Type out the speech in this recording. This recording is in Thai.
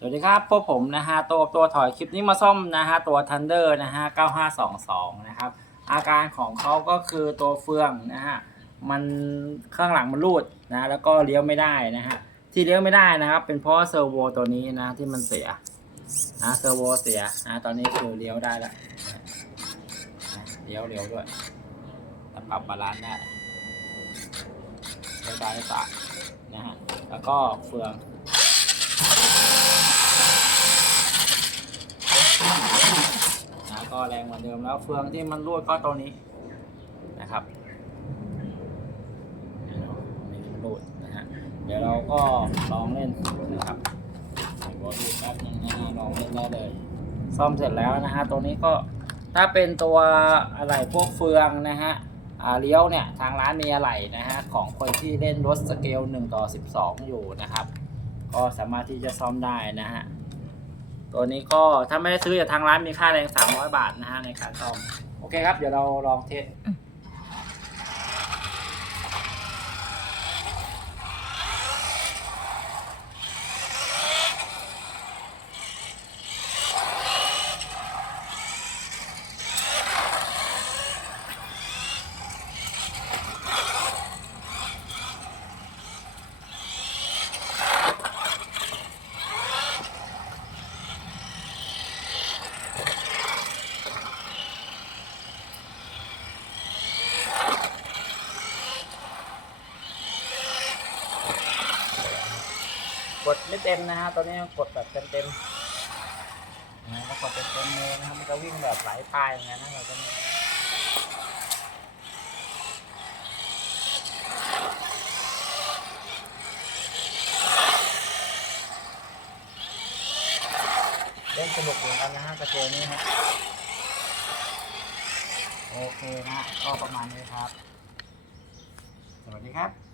สวัสดีครับ พวกผมนะฮะตัวตัวถอยคลิปนี้มาซ่อมนะฮะตัว Thunder นะฮะ 9522 นะครับ อาการของเขาก็คือตัวเฟืองนะฮะ มันข้างหลังมันรูดนะแล้วก็เลี้ยวไม่ได้นะฮะ ที่เลี้ยวไม่ได้นะครับ เป็นเพราะเซอร์โวตัวนี้นะที่มันเสียนะเซอร์โวเสียนะตอนนี้คือเลี้ยวได้แล้วนะเลี้ยวเลี้ยวด้วยปรับบาลานซ์ได้เลี้ยวได้สานะฮะแล้วก็เฟือง นะ ก็แรงเหมือนเดิมแล้วเฟืองที่มันรูดก็ตัวนี้นะครับนี่เนาะนี่มันรูดนะฮะเดี๋ยวเราก็ลองเล่นนะครับกดดูแป๊บนึงนะฮะลองเล่นได้เลย ซ่อมเสร็จแล้วนะฮะตัวนี้ก็ถ้าเป็นตัวอะไรพวกเฟืองนะฮะอ่าเลี้ยวเนี่ยทางร้านมีอะไรนะฮะของคนที่เล่นรถสเกล1ต่อ12 อยู่นะครับ ก็สามารถที่จะซ่อมได้นะฮะ ตัวนี้ก็ถ้าไม่ได้ซื้อจากทางร้านมีค่าแรง 300 บาทนะฮะในการซ่อม โอเคครับ เดี๋ยวเราลองเทส ดไม่เต็มนะฮะตอนนี้กดแบบเต็มเต็มๆนะแล้วกดเต็มเต็มเลยนะครับมันจะวิ่งแบบหลายปลายอย่างนั้นนะเราก็เล่นสนุกเหมือนกันนะฮะกระเจนี้ฮะโอเคนะก็ประมาณนี้ครับ สวัสดีครับ